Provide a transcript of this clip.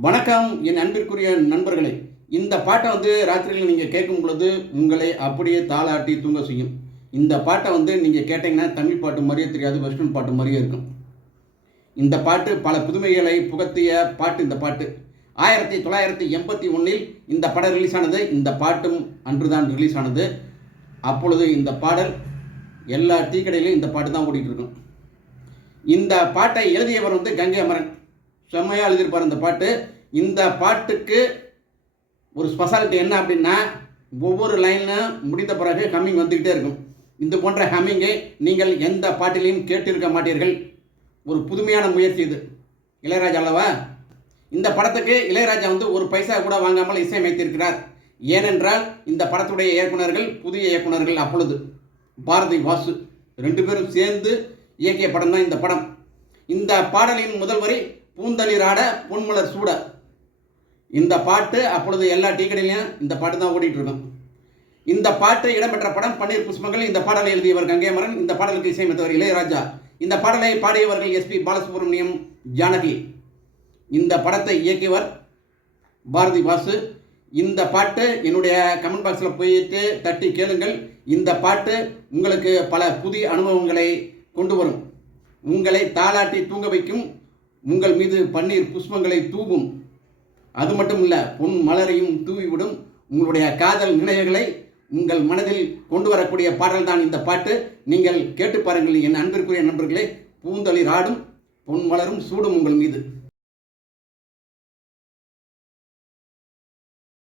வணக்கம் என் அன்பிற்குரிய நண்பர்களே. இந்த பாட்டை ராத்திரியில் நீங்கள் கேட்கும் பொழுது உங்களை அப்படியே தாளாட்டி தூங்க செய்யும். இந்த பாட்டை நீங்கள் கேட்டிங்கன்னா தமிழ் பாட்டு மாதிரியே தெரியாது, வெஸ்டர்ன் பாட்டு மாதிரியே இருக்கும். இந்த பாட்டு பல புதுமைகளை புகத்திய பாட்டு. இந்த பாட்டு 1981 இந்த படம் ரிலீஸ் ஆனது. இந்த பாட்டும் அன்றுதான் ரிலீஸ் ஆனது. அப்பொழுது இந்த பாடல் எல்லா டீ கடையிலையும் இந்த பாட்டு தான் ஓடிட்டு இருக்கும். இந்த பாட்டை எழுதியவர் கங்கை அமரன். செம்மையாக எழுதியிருப்பார் இந்த பாட்டு. இந்த பாட்டுக்கு ஒரு ஸ்பெஷாலிட்டி என்ன அப்படின்னா, ஒவ்வொரு லைனும் முடிந்த பிறகு ஹம்மிங் வந்துக்கிட்டே இருக்கும். இந்த போன்ற ஹம்மிங்கை நீங்கள் எந்த பாட்டிலையும் கேட்டிருக்க மாட்டீர்கள். ஒரு புதுமையான முயற்சி இது. இளையராஜா அல்லவா? இந்த படத்துக்கு இளையராஜா ஒரு பைசா கூட வாங்காமல் இசையமைத்திருக்கிறார். ஏனென்றால் இந்த படத்துடைய இயக்குநர்கள் புதிய இயக்குநர்கள். அப்பொழுது பாரதி வாசு ரெண்டு பேரும் சேர்ந்து இயக்கிய படம் தான் இந்த படம். இந்த பாடலின் முதல் வரி பூந்தளிராட பொன்மலர் சூட. இந்த பாட்டு அப்பொழுது எல்லா டீ கடையிலையும் இந்த பாட்டு தான் ஓடிட்டு இருக்கும். இந்த பாட்டு இடம்பெற்ற படம் பன்னீர் புஷ்பங்கள். இந்த பாடலை எழுதியவர் கங்கை அமரன். இந்த பாடலுக்கு இசையமைத்தவர் இளையராஜா. இந்த பாடலை பாடியவர்கள் எஸ்பி பாலசுப்ரமணியம், ஜானகி. இந்த படத்தை இயக்கியவர் பாரதி வாசு. இந்த பாட்டு என்னுடைய கமெண்ட் பாக்ஸில் போயிட்டு தட்டி கேளுங்கள். இந்த பாட்டு உங்களுக்கு பல புதிய அனுபவங்களை கொண்டு வரும். உங்களை தாளாட்டி தூங்க வைக்கும். உங்கள் மீது பன்னீர் புஷ்பங்களை தூவும். அது மட்டும் இல்லை, பொன் மலரையும் தூவிவிடும். உங்களுடைய காதல் நினைவுகளை உங்கள் மனதில் கொண்டு வரக்கூடிய பாடல் தான் இந்த பாட்டு. நீங்கள் கேட்டு பாருங்கள் என் அன்பிற்குரிய நண்பர்களே. பூந்தளிர் ஆடும் பொன் மலரும் சூடும் உங்கள் மீது.